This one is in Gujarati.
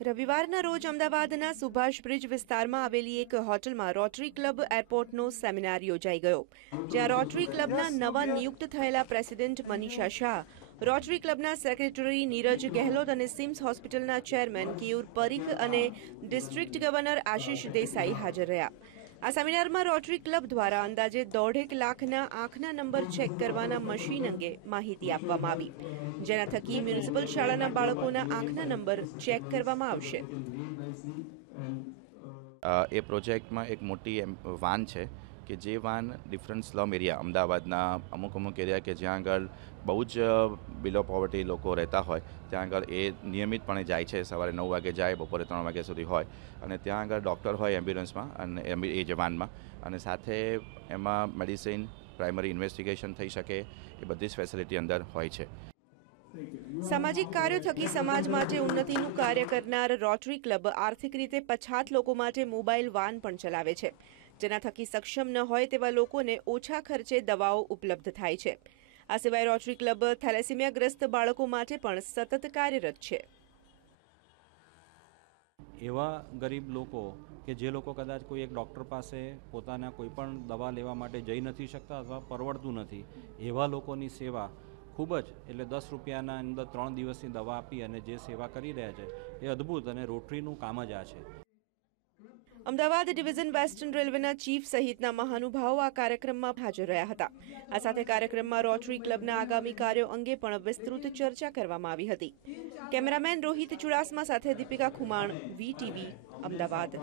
રવિવારના રોજ અમદાવાદના સુભાષ બ્રિજ વિસ્તારમાં આવેલી એક હોટલમાં રોટરી ક્લબ એરપોર્ટનો સેમિનાર યોજાઈ ગયો. જ્યાં રોટરી ક્લબના નવા નિયુક્ત થયેલા પ્રેસિડેન્ટ મનીષા શાહ, રોટરી ક્લબના સેક્રેટરી નીરજ ગેહલોત અને સિમ્સ હોસ્પિટલના ચેરમેન કેયુર પરીખ અને ડિસ્ટ્રિક્ટ ગવર્નર આશિષ દેસાઈ હાજર રહ્યા. આ સેમિનારમાં રોટરી ક્લબ દ્વારા અંદાજે દોઢેક લાખના આંખના નંબર ચેક કરવાના મશીન અંગે માહિતી આપવામાં આવી. જેના થકી મ્યુનિસિપલ શાળાના બાળકોના આંખના નંબર ચેક કરવામાં આવશે. એ પ્રોજેક્ટમાં એક મોટી વાન છે. કે જે વાન ડિફરન્ટ સ્લમ એરિયા, અમદાવાદના અમુક અમુક એરિયા કે જ્યાં આગળ બહુ જ બિલો પોવર્ટી લોકો રહેતા હોય, ત્યાં આગળ એ નિયમિતપણે જાય છે, સવારે નવ વાગે જાય, બપોરે ત્રણ વાગ્યા સુધી હોય અને ત્યાં આગળ ડૉક્ટર હોય એમ્બ્યુલન્સમાં અને એ જવાનમાં વાનમાં અને સાથે એમાં મેડિસિન પ્રાઇમરી ઇન્વેસ્ટિગેશન થઈ શકે, એ બધી જ ફેસિલિટી અંદર હોય છે. સામાજિક કાર્યો થકી સમાજ માટે ઉન્નતિનું કાર્ય કરનાર રોટરી ક્લબ આર્થિક રીતે પછાત લોકો માટે મોબાઈલ વાન પણ ચલાવે છે. જેના થકી સક્ષમ ન હોય તેવા લોકોને ઓછા ખર્ચે દવાઓ ઉપલબ્ધ થાય છે. આ સિવાય રોટરી ક્લબ થેલેસીમિયાગ્રસ્ત બાળકો માટે પણ સતત કાર્યરત છે. એવા ગરીબ લોકો કે જે લોકો કદાચ કોઈ એક ડૉક્ટર પાસે પોતાના કોઈ પણ દવા લેવા માટે જઈ નથી શકતા અથવા પરવડતું નથી, એવા લોકોની સેવા ખૂબ જ, એટલે દસ રૂપિયાના અંદર ત્રણ દિવસની દવા આપી અને જે સેવા કરી રહ્યા છે, એ અદ્ભુત અને રોટરીનું કામ જ આ છે. અમદાવાદ ડિવિઝન વેસ્ટર્ન રેલવેના ચીફ સહિતના મહાનુભાવો આ કાર્યક્રમમાં હાજર રહ્યા હતા. આ સાથે કાર્યક્રમમાં રોટરી ક્લબના આગામી કાર્યો અંગે પણ વિસ્તૃત ચર્ચા કરવામાં આવી હતી. કેમેરામેન રોહિત ચુડાસમા સાથે દીપિકા ખુમાણ વીટીવી અમદાવાદ.